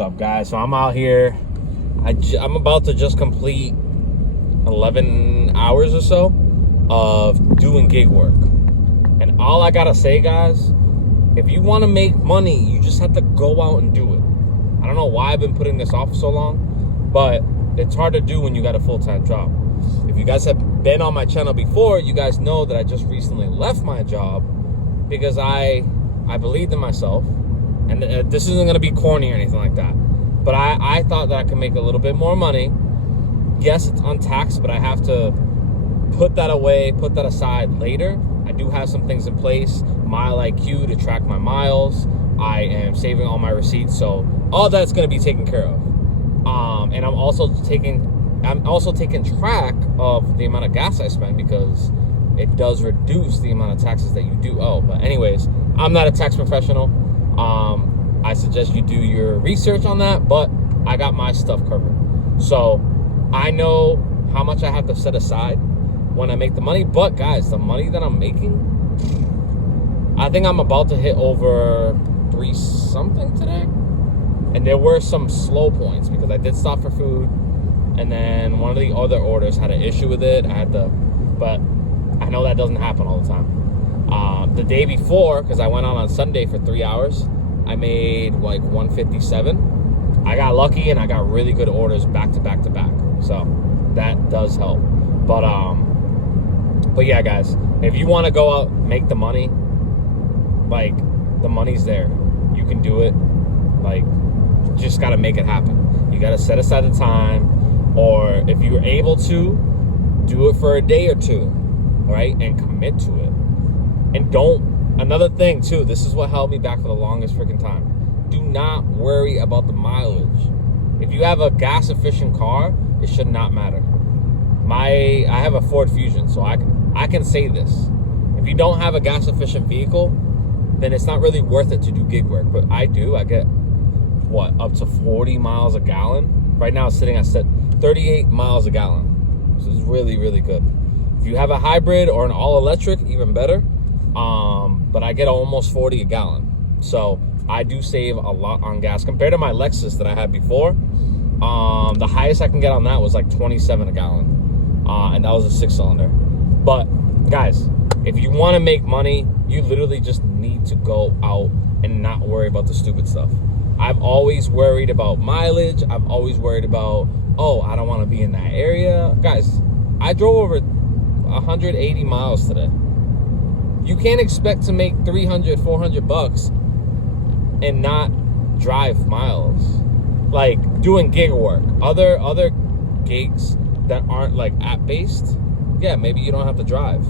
What's up, guys? So I'm out here. I'm about to just complete 11 hours or so of doing gig work. And all I gotta say, guys, if you want to make money, you just have to go out and do it. I don't know why I've been putting this off for so long, but it's hard to do when you got a full-time job. If you guys have been on my channel before, you guys know that I just recently left my job because I believed in myself. And this isn't going to be corny or anything like that. But I thought that I could make a little bit more money. Yes, it's untaxed, but I have to put that away, put that aside later. I do have some things in place. Mile IQ to track my miles. I am saving all my receipts. So all that's going to be taken care of. And I'm also taking track of the amount of gas I spend because it does reduce the amount of taxes that you do owe. But anyways, I'm not a tax professional. I suggest you do your research on that, but I got my stuff covered. So I know how much I have to set aside when I make the money. But guys, the money that I'm making, I think I'm about to hit over 3 something today. And there were some slow points because I did stop for food. And then one of the other orders had an issue with it. But I know that doesn't happen all the time. The day before, because I went on Sunday for 3 hours, I made like 157. I got lucky and I got really good orders back to back to back. So that does help. But yeah, guys, if you want to go out and make the money, like, the money's there. You can do it. Like, you just got to make it happen. You got to set aside the time, or if you're able to, do it for a day or two, right? And commit to it. And another thing too, this is what held me back for the longest freaking time. Do not worry about the mileage. If you have a gas efficient car, it should not matter. I have a Ford Fusion, so I can say this. If you don't have a gas efficient vehicle, then it's not really worth it to do gig work. But I get up to 40 miles a gallon. Right now it's sitting at 38 miles a gallon. So it's really, really good. If you have a hybrid or an all electric, even better. But I get almost 40 a gallon. So I do save a lot on gas compared to my Lexus that I had before. The highest I can get on that was like 27 a gallon. And that was a 6-cylinder. But guys, if you want to make money, you literally just need to go out and not worry about the stupid stuff. I've always worried about mileage. I've always worried about, I don't want to be in that area. Guys, I drove over 180 miles today. You can't expect to make 300, 400 bucks and not drive miles. Like doing gig work. Other gigs that aren't like app-based, yeah, maybe you don't have to drive.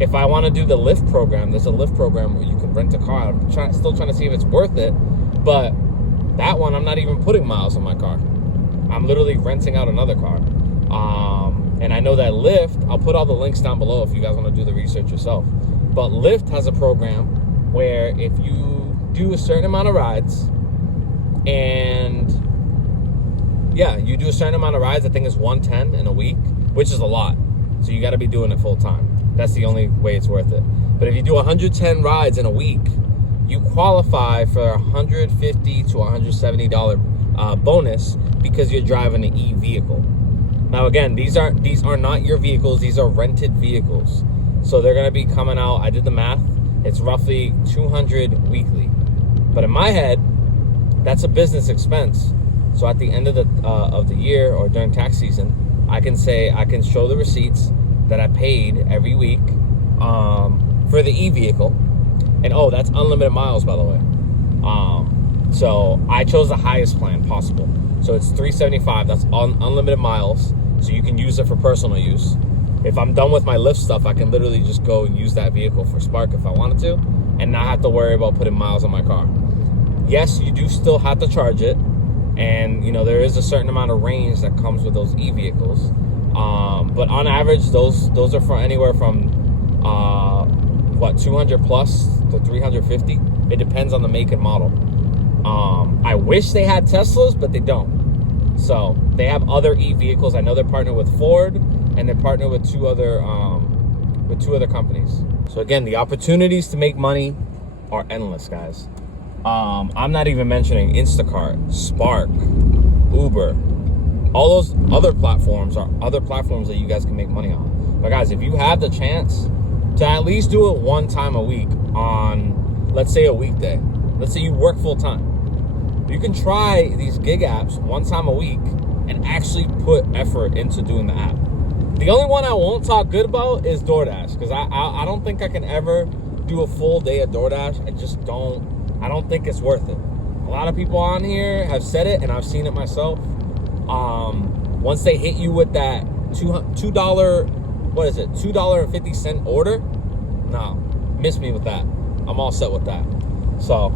If I want to do the Lyft program, there's a Lyft program where you can rent a car. I'm still trying to see if it's worth it. But that one, I'm not even putting miles on my car. I'm literally renting out another car. And I know that Lyft, I'll put all the links down below if you guys want to do the research yourself. But Lyft has a program where if you do a certain amount of rides, and yeah, you do a certain amount of rides, I think it's 110 in a week, which is a lot. So you got to be doing it full time. That's the only way it's worth it. But if you do 110 rides in a week, you qualify for $150 to $170 bonus because you're driving an e-vehicle. Now again, these are not your vehicles. These are rented vehicles. So they're going to be coming out. I did the math. It's roughly $200 weekly. But in my head, that's a business expense. So at the end of the year or during tax season, I can show the receipts that I paid every week for the e-vehicle. And that's unlimited miles, by the way. So I chose the highest plan possible. So it's $375. That's unlimited miles. So you can use it for personal use. If I'm done with my Lyft stuff, I can literally just go and use that vehicle for Spark if I wanted to, and not have to worry about putting miles on my car. Yes, you do still have to charge it. And, there is a certain amount of range that comes with those e-vehicles. But on average, those are for anywhere from, 200 plus to 350. It depends on the make and model. I wish they had Teslas, but they don't. So they have other e-vehicles. I know they're partnered with Ford, and they're partnered with two other companies. So again, the opportunities to make money are endless, guys. I'm not even mentioning Instacart, Spark, Uber. All those other platforms are other platforms that you guys can make money on. But guys, if you have the chance to at least do it one time a week on, let's say, a weekday. Let's say you work full time. You can try these gig apps one time a week and actually put effort into doing the app. The only one I won't talk good about is DoorDash, because I don't think I can ever do a full day of DoorDash. I don't think it's worth it. A lot of people on here have said it, and I've seen it myself. Once they hit you with that $2, what is it, $2.50 order, no, miss me with that. I'm all set with that. So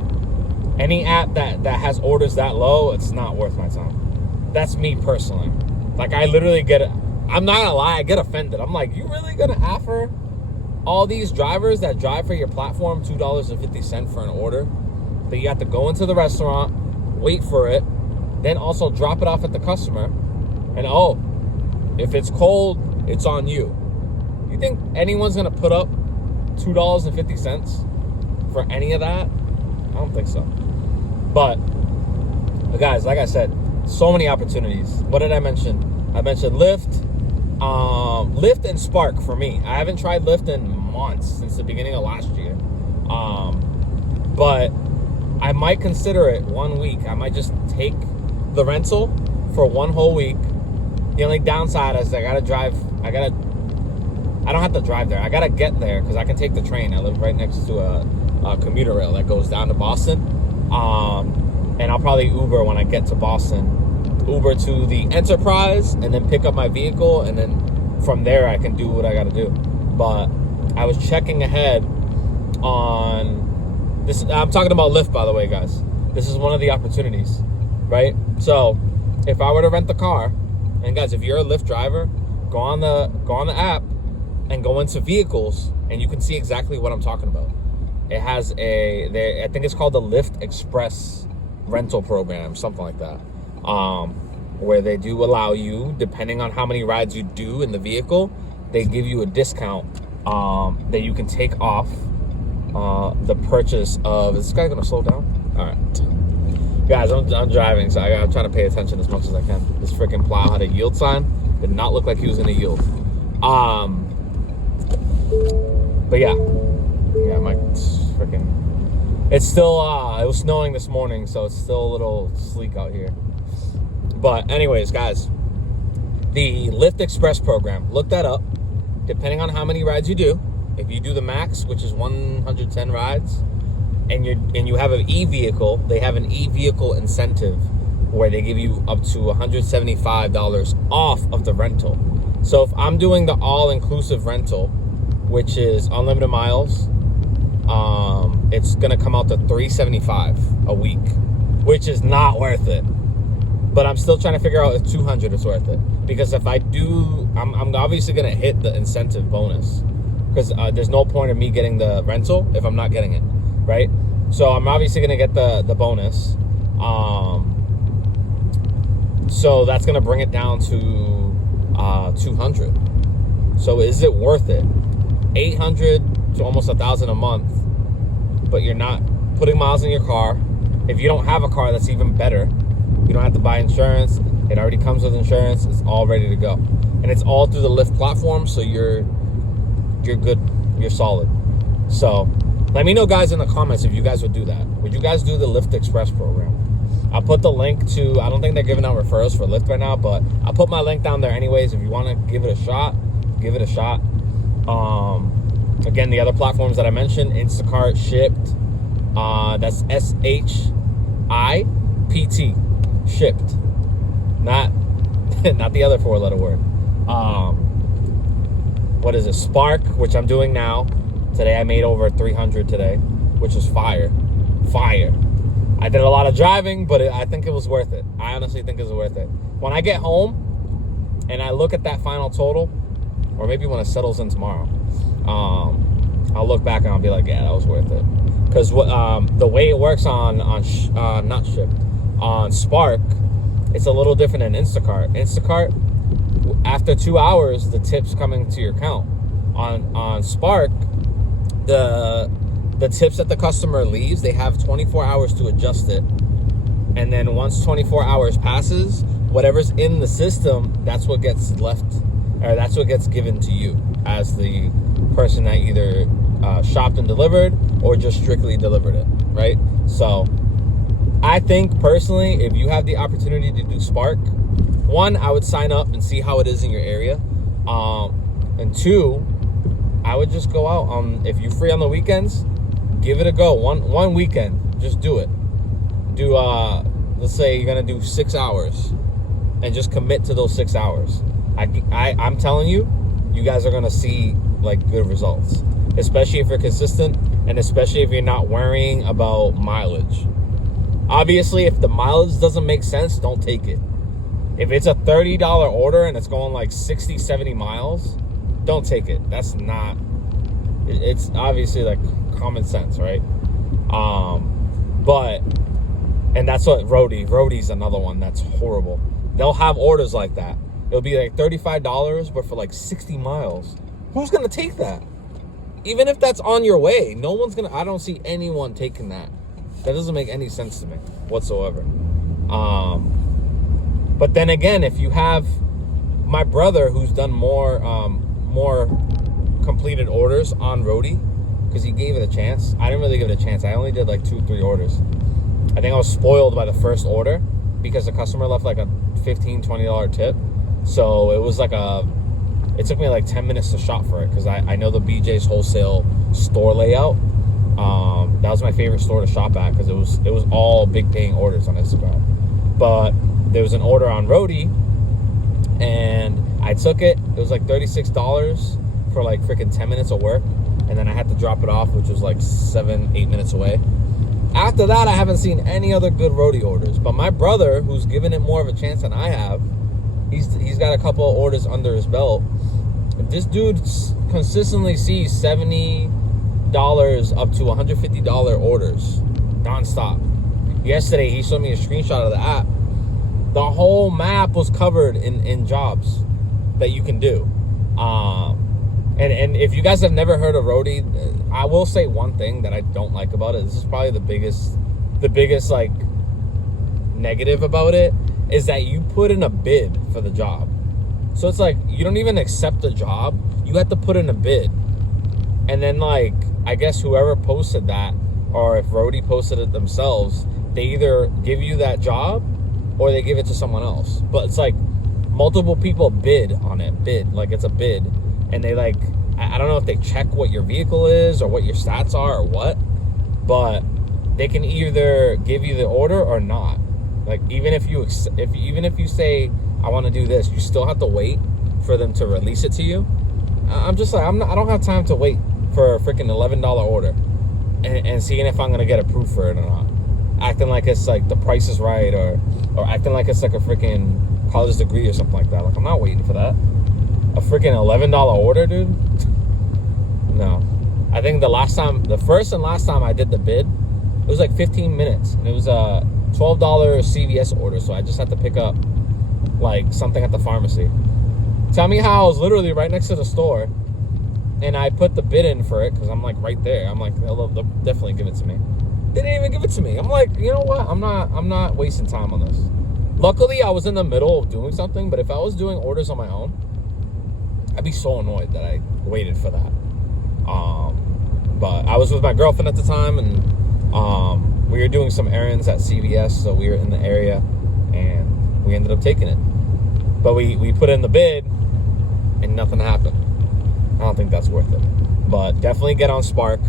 any app that has orders that low, it's not worth my time. That's me personally. Like, I literally I'm not gonna lie, I get offended. I'm like, you really gonna offer all these drivers that drive for your platform $2.50 for an order? But you have to go into the restaurant, wait for it, then also drop it off at the customer, and if it's cold, it's on you. You think anyone's gonna put up $2.50 for any of that? I don't think so. But guys, like I said, so many opportunities. What did I mention? I mentioned Lyft. Lyft and Spark for me. I haven't tried Lyft in months, since the beginning of last year. But I might consider it 1 week. I might just take the rental for 1 whole week. The only downside is I don't have to drive there. I gotta get there because I can take the train. I live right next to a commuter rail that goes down to Boston. And I'll probably Uber when I get to Boston. Uber to the Enterprise and then pick up my vehicle, and then from there I can do what I gotta do. But I was checking ahead on this. I'm talking about Lyft, by the way, guys. This is one of the opportunities, right? So if I were to rent the car, and guys, if you're a Lyft driver, go on the app and go into vehicles, and you can see exactly what I'm talking about. It has I think it's called the Lyft Express rental program, something like that. Where they do allow you, depending on how many rides you do in the vehicle, they give you a discount that you can take off the purchase of. Is this guy gonna slow down? All right, guys, I'm driving, so I'm trying to pay attention as much as I can. This freaking plow had a yield sign. Did not look like he was gonna yield. But yeah, my freaking. It's still it was snowing this morning, so it's still a little sleek out here. But anyways, guys, the Lyft Express program, look that up. Depending on how many rides you do, if you do the max, which is 110 rides, and you have an e-vehicle, they have an e-vehicle incentive where they give you up to $175 off of the rental. So if I'm doing the all-inclusive rental, which is unlimited miles, it's gonna come out to $375 a week, which is not worth it. But I'm still trying to figure out if 200 is worth it. Because if I do, I'm obviously going to hit the incentive bonus. Because there's no point of me getting the rental if I'm not getting it, right? So I'm obviously going to get the bonus. So that's going to bring it down to 200. So is it worth it? 800 to almost 1,000 a month. But you're not putting miles in your car. If you don't have a car, that's even better. You don't have to buy insurance. It already comes with insurance. It's all ready to go. And it's all through the Lyft platform, so you're good. You're solid. So let me know, guys, in the comments if you guys would do that. Would you guys do the Lyft Express program? I'll put the link to, I don't think they're giving out referrals for Lyft right now, but I'll put my link down there anyways. If you want to give it a shot, give it a shot. Again, the other platforms that I mentioned, Instacart, Shipped, that's SHIPT. Shipped, not the other 4-letter word. What is it? Spark, which I'm doing now. Today I made over 300 today, which was fire. I did a lot of driving, but I think it was worth it. I honestly think it was worth it. When I get home and I look at that final total, or maybe when it settles in tomorrow, I'll look back and I'll be like, yeah, that was worth it. Because the way it works on not Shipped, on Spark, it's a little different than Instacart. Instacart, after 2 hours, the tip's coming to your account. On Spark, the the tips that the customer leaves, they have 24 hours to adjust it. And then once 24 hours passes, whatever's in the system, that's what gets left, or that's what gets given to you as the person that either shopped and delivered or just strictly delivered it, right? So I think personally, if you have the opportunity to do Spark, one, I would sign up and see how it is in your area. And two, I would just go out if you're free on the weekends, give it a go. One weekend, just do it. Do let's say you're gonna do 6 hours, and just commit to those 6 hours. I'm telling you, you guys are gonna see like good results, especially if you're consistent, and especially if you're not worrying about mileage. Obviously, if the mileage doesn't make sense, don't take it. If it's a $30 order and it's going like 60, 70 miles, don't take it. That's not, it's obviously like common sense, right? But, and that's what Roadie's another one that's horrible. They'll have orders like that. It'll be like $35, but for like 60 miles. Who's gonna take that? Even if that's on your way, no one's gonna, I don't see anyone taking that. That doesn't make any sense to me whatsoever. But then again, if you have my brother who's done more completed orders on Roadie, because he gave it a chance. I didn't really give it a chance. I only did like 2-3 orders. I think I was spoiled by the first order because the customer left like a $15-$20 tip. So it was like it took me like 10 minutes to shop for it because I know the BJ's wholesale store layout. That was my favorite store to shop at because it was all big paying orders on Instagram. But there was an order on Roadie, and I took it. It was like $36 for like freaking 10 minutes of work, and then I had to drop it off, which was like 7-8 minutes away. After that, I haven't seen any other good Roadie orders. But my brother, who's given it more of a chance than I have, he's got a couple of orders under his belt. This dude consistently sees $70 up to $150 orders nonstop. Yesterday, he showed me a screenshot of the app. The whole map was covered in jobs that you can do. And if you guys have never heard of Roadie, I will say one thing that I don't like about it. This is probably the biggest like negative about it, is that you put in a bid for the job. So it's like you don't even accept the job. You have to put in a bid. And then like, I guess whoever posted that, or if Roadie posted it themselves, they either give you that job or they give it to someone else. But it's like multiple people bid on it, like it's a bid. And they like, I don't know if they check what your vehicle is or what your stats are or what, but they can either give you the order or not. Like even if you say, I want to do this, you still have to wait for them to release it to you. I'm just like, I don't have time to wait for a freaking $11 order and seeing if I'm going to get approved for it or not. Acting like it's like the price is right, or acting like it's like a freaking college degree or something like that. Like, I'm not waiting for that. A freaking $11 order, dude? No. I think the first and last time I did the bid, it was like 15 minutes. And it was a $12 CVS order. So I just had to pick up like something at the pharmacy. Tell me how I was literally right next to the store, and I put the bid in for it because I'm like right there. I'm like, they'll definitely give it to me. They didn't even give it to me. I'm like, you know what? I'm not wasting time on this. Luckily, I was in the middle of doing something, but if I was doing orders on my own, I'd be so annoyed that I waited for that. But I was with my girlfriend at the time, and we were doing some errands at CVS, so we were in the area, and we ended up taking it. But we put in the bid, and nothing happened. I don't think that's worth it. But definitely get on Spark,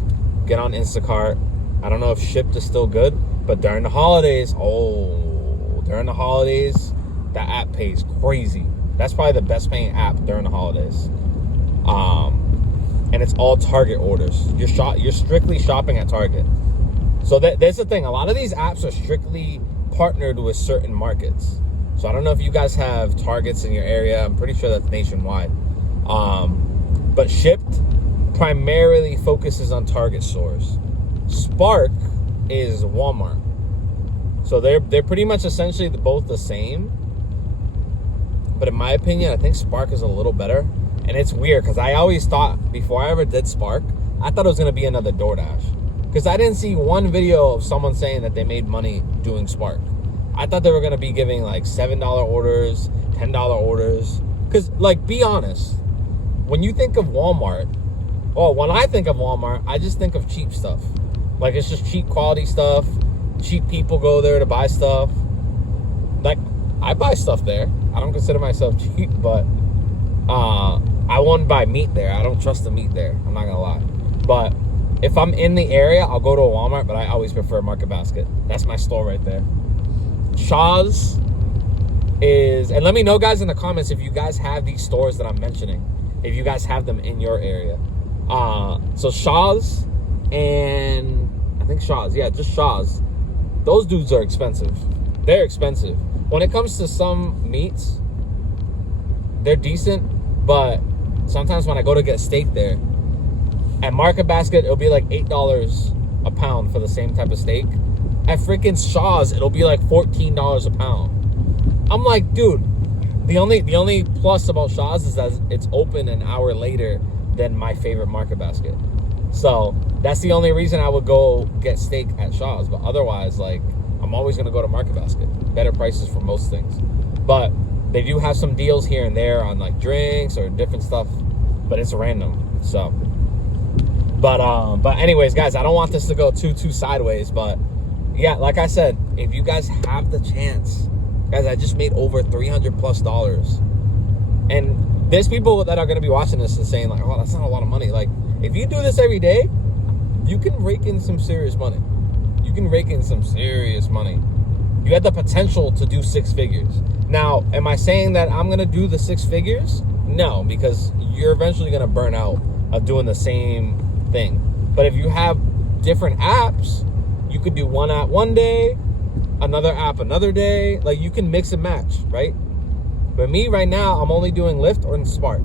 get on Instacart. I don't know if Shipt is still good, but during the holidays, that app pays crazy. That's probably the best paying app during the holidays. And it's all Target orders. You're strictly shopping at Target. So there's the thing. A lot of these apps are strictly partnered with certain markets. So I don't know if you guys have Targets in your area. I'm pretty sure that's nationwide. But Shipt primarily focuses on Target stores. Spark is Walmart. So they're pretty much essentially both the same. But in my opinion, I think Spark is a little better. And it's weird because I always thought, before I ever did Spark, I thought it was going to be another DoorDash. Because I didn't see one video of someone saying that they made money doing Spark. I thought they were going to be giving like $7 orders, $10 orders. Because, like, be honest. When you think of Walmart, when I think of Walmart, I just think of cheap stuff. Like, it's just cheap quality stuff. Cheap people go there to buy stuff. Like, I buy stuff there. I don't consider myself cheap, but I won't buy meat there. I don't trust the meat there. I'm not going to lie. But if I'm in the area, I'll go to a Walmart, but I always prefer Market Basket. That's my store right there. Shaw's is, and let me know, guys, in the comments if you guys have these stores that I'm mentioning, if you guys have them in your area. So Shaw's and I think Shaw's, yeah, just Shaw's. Those dudes are expensive. They're expensive. When it comes to some meats, they're decent, but sometimes when I go to get steak there, at Market Basket, it'll be like $8 a pound for the same type of steak. At freaking Shaw's, it'll be like $14 a pound. I'm like, dude, the only plus about Shaw's is that it's open an hour later than my favorite Market Basket. So that's the only reason I would go get steak at Shaw's. But otherwise, like, I'm always going to go to Market Basket. Better prices for most things. But they do have some deals here and there on like drinks or different stuff. But it's random. So, but anyways, guys, I don't want this to go too sideways. But yeah, like I said, if you guys have the chance, guys, I just made over $300+. And there's people that are going to be watching this and saying like, oh, that's not a lot of money. Like, if you do this every day, you can rake in some serious money. You can rake in some serious money. You have the potential to do 6 figures. Now, am I saying that I'm going to do the 6 figures? No, because you're eventually going to burn out of doing the same thing. But if you have different apps, you could do one app one day, another app another day. Like, you can mix and match, right? But me right now, I'm only doing Lyft or Spark.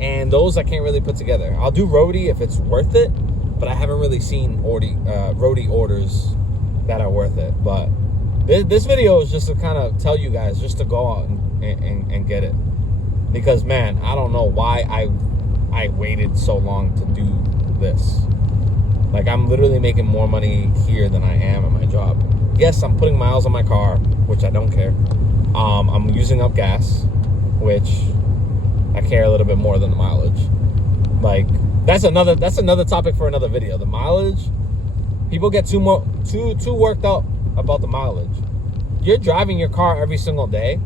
And those I can't really put together. I'll do Roadie if it's worth it, but I haven't really seen Roadie orders that are worth it. But this video is just to kind of tell you guys, just to go out and get it. Because, man, I don't know why I waited so long to do this. Like, I'm literally making more money here than I am at my job. Yes, I'm putting miles on my car, which I don't care. I'm using up gas, which I care a little bit more than the mileage. Like, that's another topic for another video. The mileage, people get too worked up about the mileage. You're driving your car every single day,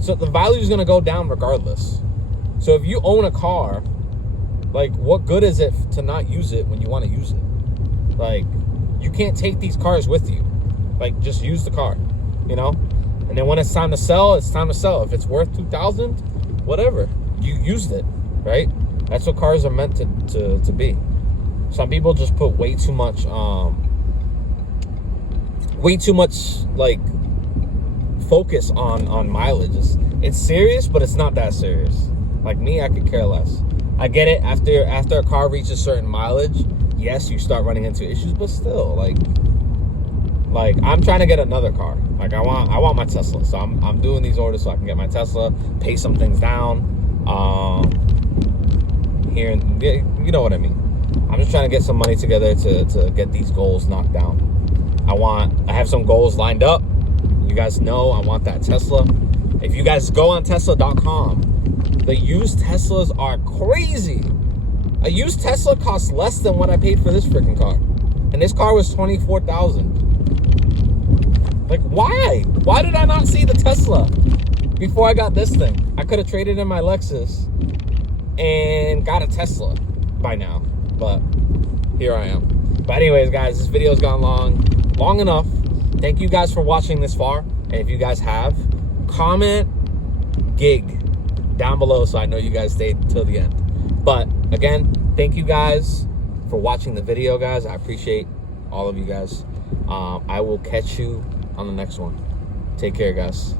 so the value is going to go down regardless. So if you own a car, like, what good is it to not use it when you want to use it? Like, you can't take these cars with you. Like, just use the car, you know? And then when it's time to sell, it's time to sell. If it's worth $2,000, whatever, you used it, right? That's what cars are meant to be. Some people just put way too much like focus on mileage. It's serious, but it's not that serious. Like me, I could care less. I get it, after a car reaches certain mileage, yes, you start running into issues, but still, like I'm trying to get another car. Like, I want my Tesla, so I'm doing these orders so I can get my Tesla, pay some things down, here, and you know what I mean. I'm just trying to get some money together to get these goals knocked down. I have some goals lined up. You guys know I want that Tesla. If you guys go on Tesla.com, the used Teslas are crazy. A used Tesla costs less than what I paid for this freaking car, and this car was $24,000. Like, why? Why did I not see the Tesla before I got this thing? I could have traded in my Lexus and got a Tesla by now, but here I am. But anyways, guys, this video's gone long enough. Thank you guys for watching this far. And if you guys have, comment gig down below so I know you guys stayed till the end. But again, thank you guys for watching the video, guys. I appreciate all of you guys. I will catch you on the next one. Take care, guys.